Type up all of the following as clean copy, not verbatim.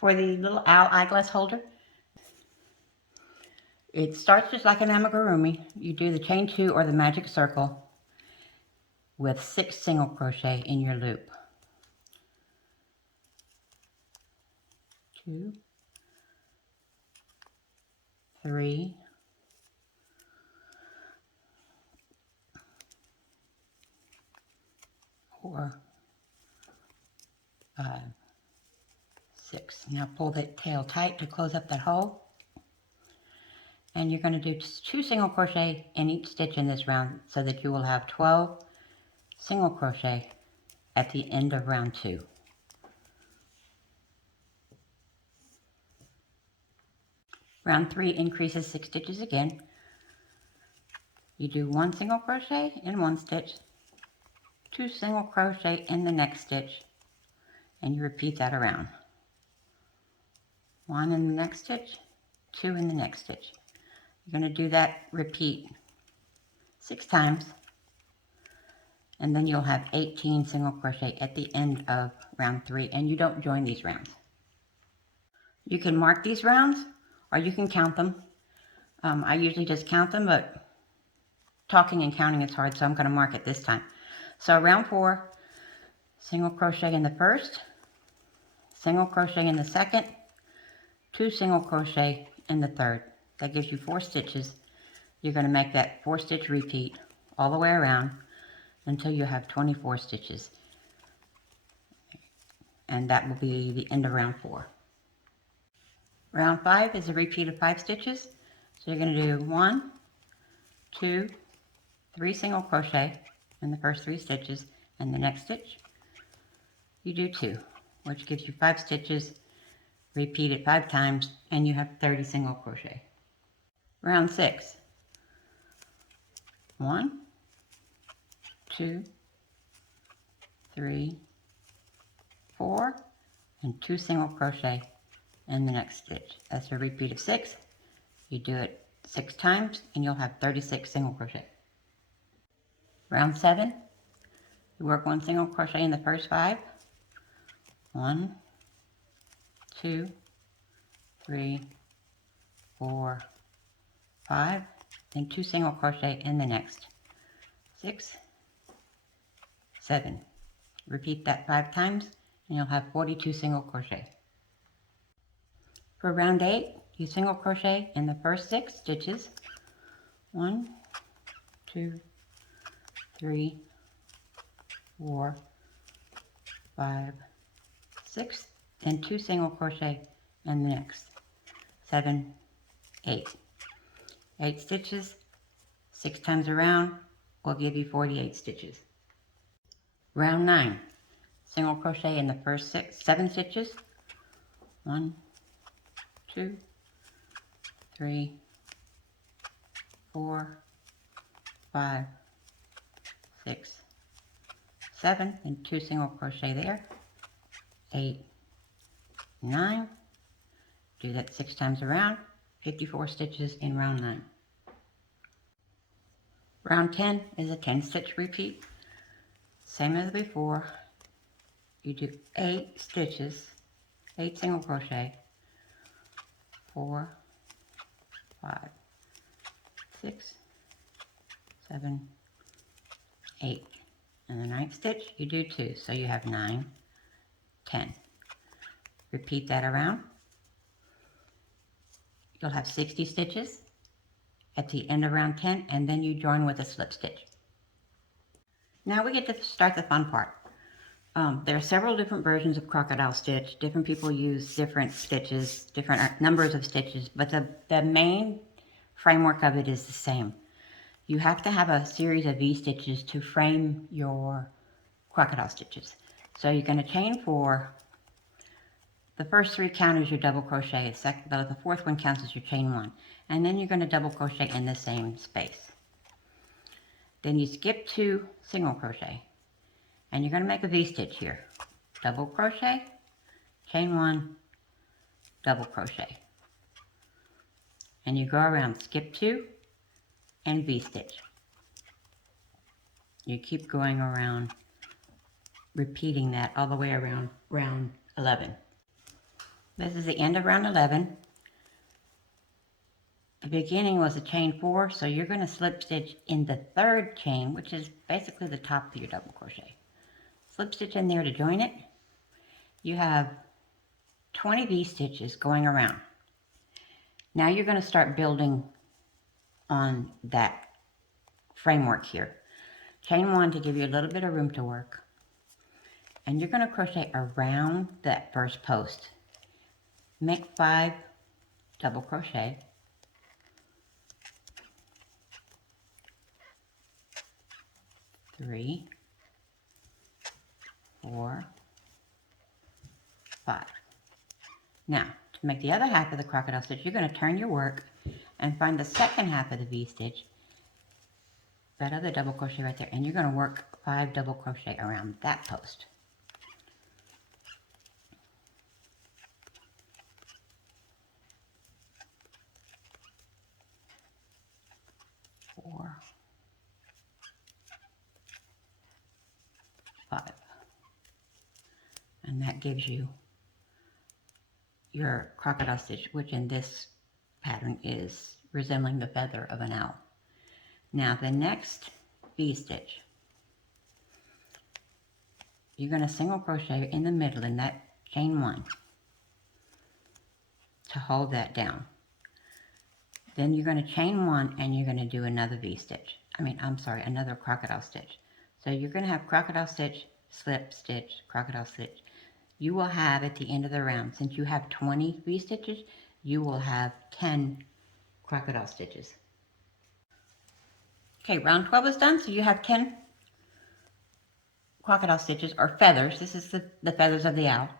For the little owl eyeglass holder, it starts just like an amigurumi. You do the chain 2 or the magic circle with 6 single crochet in your loop. 2, 3, 4, 5, 6. Now pull the tail tight to close up that hole. And you're going to do 2 single crochet in each stitch in this round so that you will have 12 single crochet at the end of round 2. Round 3 increases 6 stitches again. You do 1 single crochet in one stitch, 2 single crochet in the next stitch, and you repeat that around. 1 in the next stitch, 2 in the next stitch. You're going to do that repeat 6 times, and then you'll have 18 single crochet at the end of round 3, and you don't join these rounds. You can mark these rounds or you can count them. I usually just count them, but talking and counting is hard, so I'm going to mark it this time. So round 4, single crochet in the first, single crochet in the second, 2 single crochet in the third. That gives you 4 stitches. You're going to make that 4 stitch repeat all the way around until you have 24 stitches. And that will be the end of round 4. Round 5 is a repeat of 5 stitches. So you're going to do 1, 2, 3 single crochet in the first 3 stitches, and the next stitch you do 2, which gives you 5 stitches. Repeat it 5 times and you have 30 single crochet. Round 6, 1, 2, 3, 4, and 2 single crochet in the next stitch. That's a repeat of 6. You do it 6 times and you'll have 36 single crochet. Round 7, you work 1 single crochet in the first 5. 1, 2, 3, 4, 5, then 2 single crochet in the next. 6, 7. Repeat that 5 times and you'll have 42 single crochet. For round 8, you single crochet in the first 6 stitches. 1, 2, 3, 4, 5, 6, then 2 single crochet in the next. 7, 8. 8 stitches, 6 times around will give you 48 stitches. Round 9, single crochet in the first 7 stitches. 1, 2, 3, 4, 5, 6, 7, and 2 single crochet there. 8, 9. Do that 6 times around. 54 stitches in round 9. Round 10 is a 10 stitch repeat. Same as before. You do 8 stitches, 8 single crochet, 4, 5, 6, 7, 8. And the 9th stitch you do 2, so you have 9, 10. Repeat that around. You'll have 60 stitches at the end of round 10, and then you join with a slip stitch. Now we get to start the fun part. There are several different versions of crocodile stitch. Different people use different stitches, different numbers of stitches, but the main framework of it is the same. You have to have a series of V-stitches to frame your crocodile stitches. So you're going to chain 4. The first 3 count as your double crochet. The 4th one counts as your chain 1. And then you're going to double crochet in the same space. Then you skip 2 single crochet. And you're going to make a V-stitch here. Double crochet, chain 1, double crochet. And you go around, skip 2, and V-stitch. You keep going around, repeating that all the way around round 11. This is the end of round 11. The beginning was a chain 4, so you're going to slip stitch in the third chain, which is basically the top of your double crochet. Slip stitch in there to join it. You have 20 V-stitches going around. Now you're going to start building on that framework here. Chain 1 to give you a little bit of room to work. And you're going to crochet around that first post. Make 5 double crochet. 3, 4, 5. Now, to make the other half of the crocodile stitch, you're going to turn your work and find the second half of the V-stitch, that other double crochet right there, and you're going to work 5 double crochet around that post. Four, 5. And that gives you your crocodile stitch, which in this pattern is resembling the feather of an owl. Now the next V-stitch, you're going to single crochet in the middle in that chain 1 to hold that down. Then you're going to chain 1 and you're going to do another V-stitch. Another crocodile stitch. So you're going to have crocodile stitch, slip stitch, crocodile stitch. You will have at the end of the round, since you have 20 V-stitches, you will have 10 crocodile stitches. Okay, round 12 is done, so you have 10 crocodile stitches, or feathers. This is the feathers of the owl.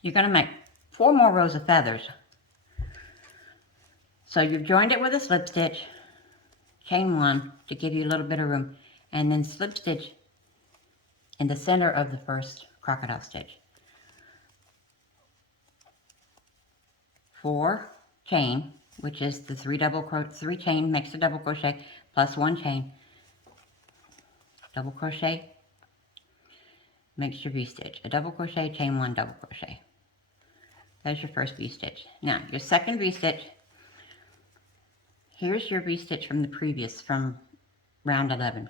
You're going to make 4 more rows of feathers. So you've joined it with a slip stitch, chain 1 to give you a little bit of room, and then slip stitch in the center of the first crocodile stitch. 4 chain, which is the 3 chain makes a double crochet plus 1 chain. Double crochet makes your V-stitch. A double crochet, chain 1, double crochet. That's your first V-stitch. Now your second V-stitch, here's your V-stitch from the previous, from round 11.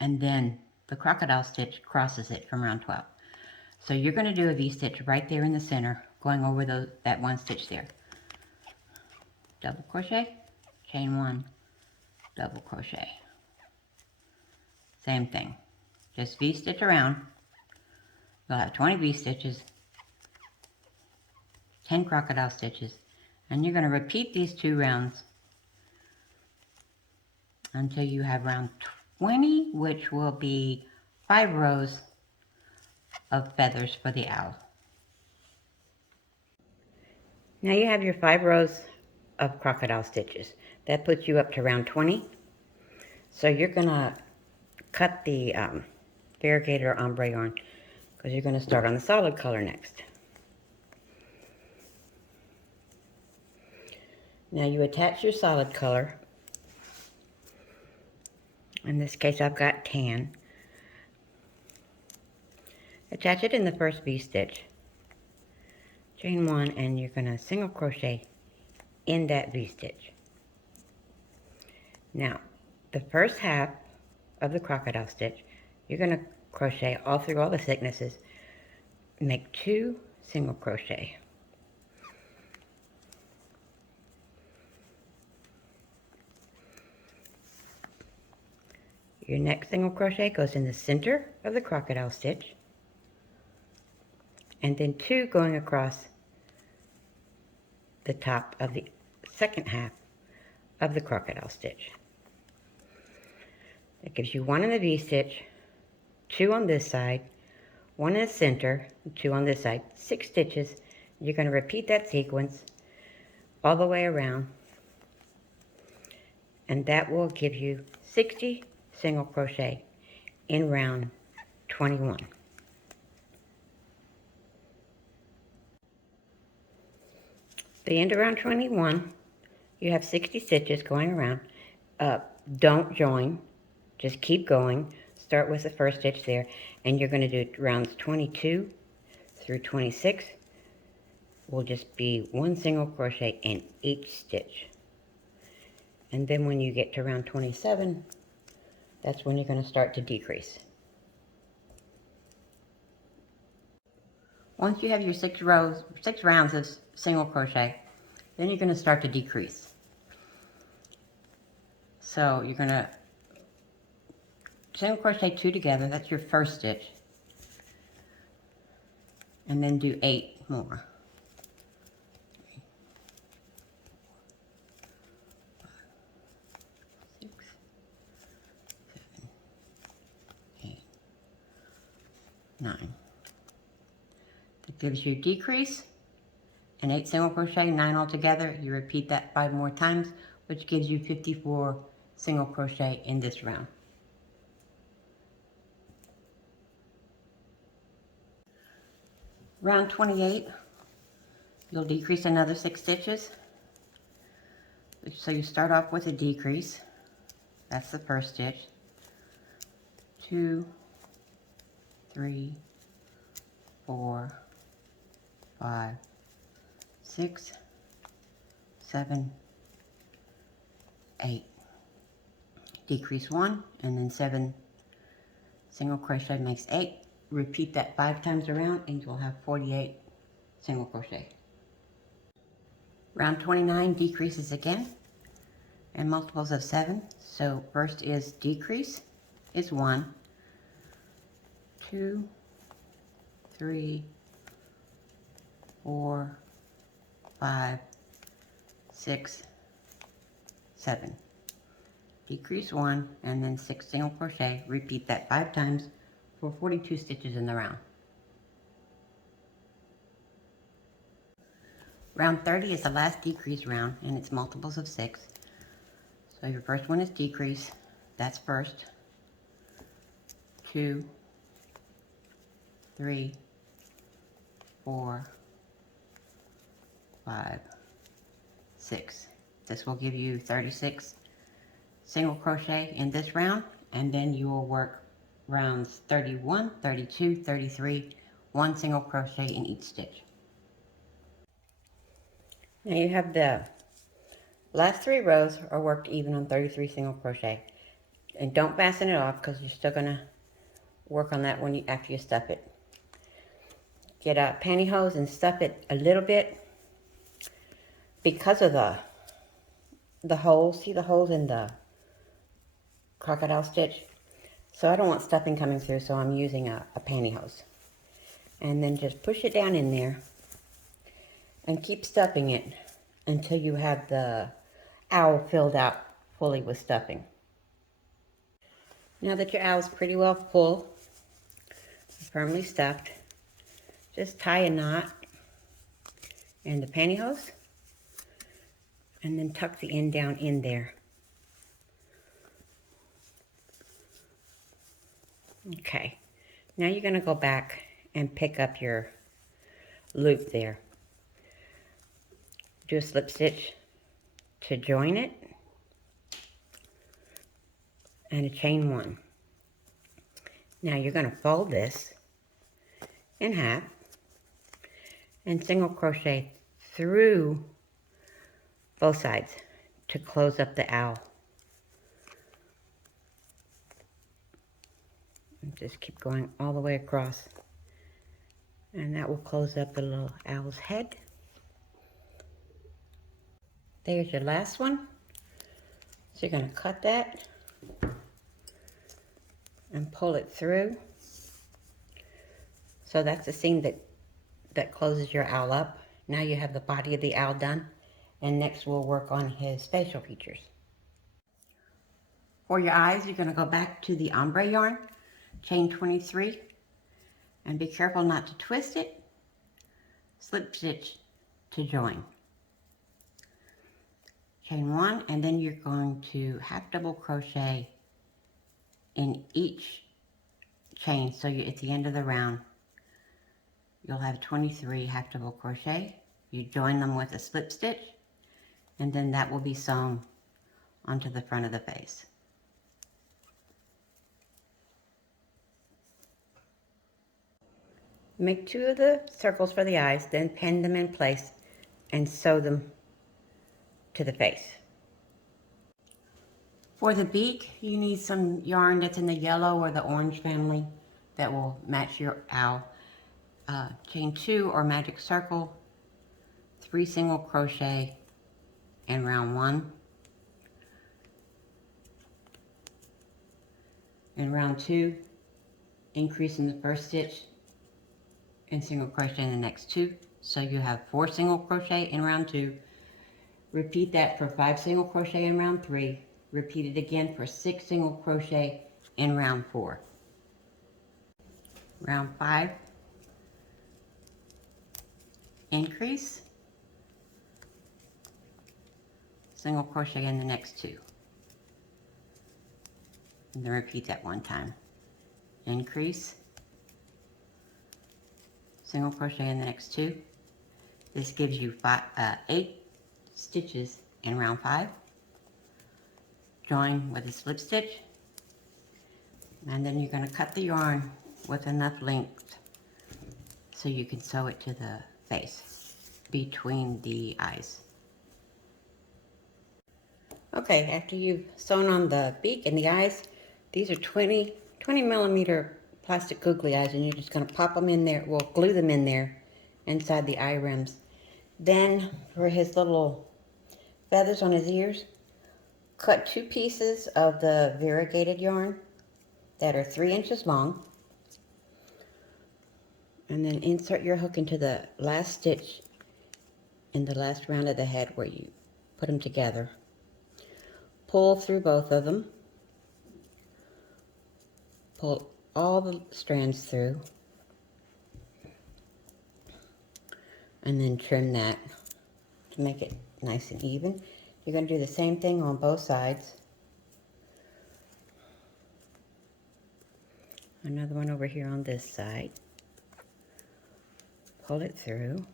And then the crocodile stitch crosses it from round 12. So you're going to do a V-stitch right there in the center, going over that 1 stitch there. Double crochet, chain 1, double crochet. Same thing. Just V-stitch around. You'll have 20 V-stitches, 10 crocodile stitches, and you're going to repeat these 2 rounds until you have round 20, which will be 5 rows of feathers for the owl. Now you have your 5 rows of crocodile stitches. That puts you up to round 20. So you're going to cut the variegated or ombre yarn, because you're going to start on the solid color next. Now you attach your solid color. In this case I've got tan. Attach it in the first V-stitch. Chain 1 and you're going to single crochet in that V-stitch. Now the first half of the crocodile stitch, you're going to crochet all through all the thicknesses. Make 2 single crochet. Your next single crochet goes in the center of the crocodile stitch, and then 2 going across the top of the second half of the crocodile stitch. That gives you 1 in the V-stitch, 2 on this side, 1 in the center, 2 on this side, 6 stitches. You're going to repeat that sequence all the way around, and that will give you 60 single crochet in round 21. The end of round 21, you have 60 stitches going around. Don't join, just keep going. Start with the first stitch there, and you're going to do rounds 22 through 26 will just be 1 single crochet in each stitch. And then when you get to round 27, that's when you're going to start to decrease. Once you have your 6 rounds of single crochet, then you're going to start to decrease. So you're going to single crochet 2 together, that's your first stitch, and then do 8 more. 6, 7, 8, 9. That gives you decrease and 8 single crochet, 9 altogether. You repeat that 5 more times, which gives you 54 single crochet in this round. Round 28, you'll decrease another 6 stitches. So you start off with a decrease. That's the first stitch. 2, 3, 4, 5, 6, 7, 8. Decrease 1, and then 7 single crochet makes 8. Repeat that 5 times around and you'll have 48 single crochet. Round 29 decreases again and multiples of 7. So first is decrease is 1, 2, 3, 4, 5, 6, 7. Decrease 1 and then 6 single crochet. Repeat that 5 times for 42 stitches in the round. Round 30 is the last decrease round and it's multiples of 6. So your first one is decrease, that's first. 2, 3, 4, 5, 6. This will give you 36 single crochet in this round, and then you will work rounds 31, 32, 33, 1 single crochet in each stitch. Now you have the last 3 rows are worked even on 33 single crochet. And don't fasten it off because you're still going to work on that after you stuff it. Get a pantyhose and stuff it a little bit because of the holes. See the holes in the crocodile stitch? So I don't want stuffing coming through, so I'm using a pantyhose. And then just push it down in there and keep stuffing it until you have the owl filled out fully with stuffing. Now that your owl is pretty well full, firmly stuffed, just tie a knot in the pantyhose and then tuck the end down in there. Okay, now you're going to go back and pick up your loop there. Do a slip stitch to join it and a chain 1. Now you're going to fold this in half and single crochet through both sides to close up the owl. And just keep going all the way across, and that will close up the little owl's head. There's your last one. So you're going to cut that and pull it through. So that's the seam that closes your owl up. Now you have the body of the owl done, and next we'll work on his facial features. For your eyes, you're going to go back to the ombre yarn, chain 23, and be careful not to twist it. Slip stitch to join. Chain 1, and then you're going to half double crochet in each chain, so at the end of the round you'll have 23 half double crochet. You join them with a slip stitch, and then that will be sewn onto the front of the face. Make 2 of the circles for the eyes, then pin them in place and sew them to the face. For the beak, you need some yarn that's in the yellow or the orange family that will match your owl. Chain 2 or magic circle, 3 single crochet in round 1. In round 2, increase in the first stitch and single crochet in the next 2. So you have 4 single crochet in round 2. Repeat that for 5 single crochet in round 3. Repeat it again for 6 single crochet in round 4. Round 5, increase, single crochet in the next 2. And then repeat that 1 time. Increase, single crochet in the next 2. This gives you 8 stitches in round 5. Join with a slip stitch, and then you're going to cut the yarn with enough length so you can sew it to the face between the eyes. Okay, after you've sewn on the beak and the eyes, these are 20 millimeter plastic googly eyes, and you're just going to pop them in there, well, glue them in there inside the eye rims. Then for his little feathers on his ears, cut 2 pieces of the variegated yarn that are 3 inches long, and then insert your hook into the last stitch in the last round of the head where you put them together. Pull through both of them. Pull all the strands through, and then trim that to make it nice and even. You're going to do the same thing on both sides. Another one over here on this side. Pull it through.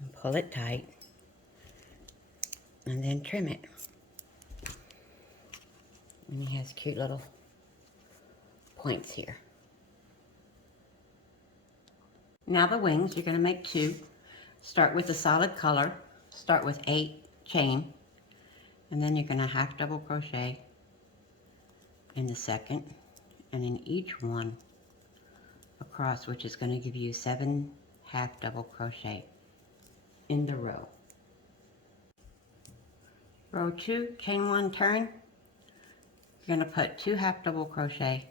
And pull it tight. And then trim it. And he has cute little points here. Now the wings, you're going to make 2. Start with a solid color. Start with 8 chain. And then you're going to half double crochet in the second. And in each one across, which is going to give you 7 half double crochet in the row. Row 2, chain 1, turn. You're going to put 2 half double crochet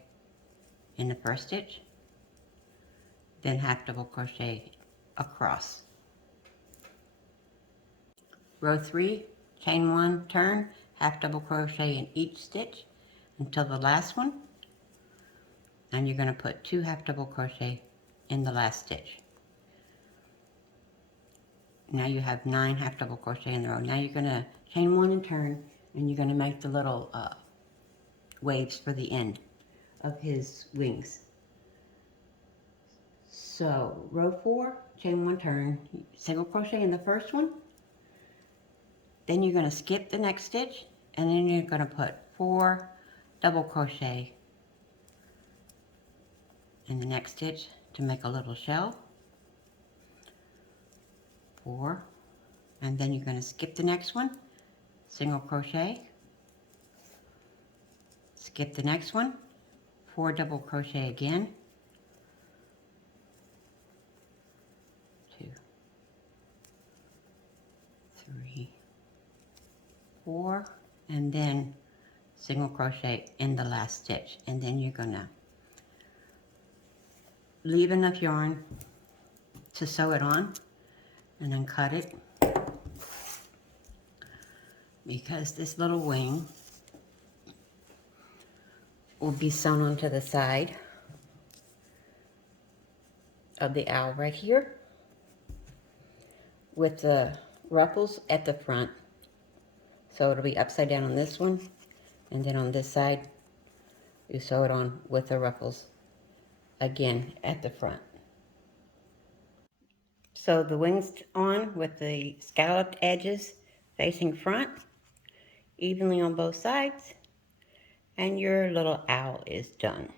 in the first stitch, then half double crochet across. Row 3, chain 1, turn, half double crochet in each stitch until the last one, and you're going to put 2 half double crochet in the last stitch. Now you have 9 half double crochet in the row. Now you're going to chain 1 and turn, and you're going to make the little waves for the end of his wings. So row 4, chain 1, turn, single crochet in the first one, then you're going to skip the next stitch, and then you're going to put 4 double crochet in the next stitch to make a little shell. 4, and then you're going to skip the next one, single crochet, skip the next one, 4 double crochet again, 2, 3, 4, and then single crochet in the last stitch. And then you're going to leave enough yarn to sew it on, and then cut it, because this little wing will be sewn onto the side of the owl right here with the ruffles at the front. So it'll be upside down on this one, and then on this side you sew it on with the ruffles again at the front. So the wings on with the scalloped edges facing front, evenly on both sides, and your little owl is done.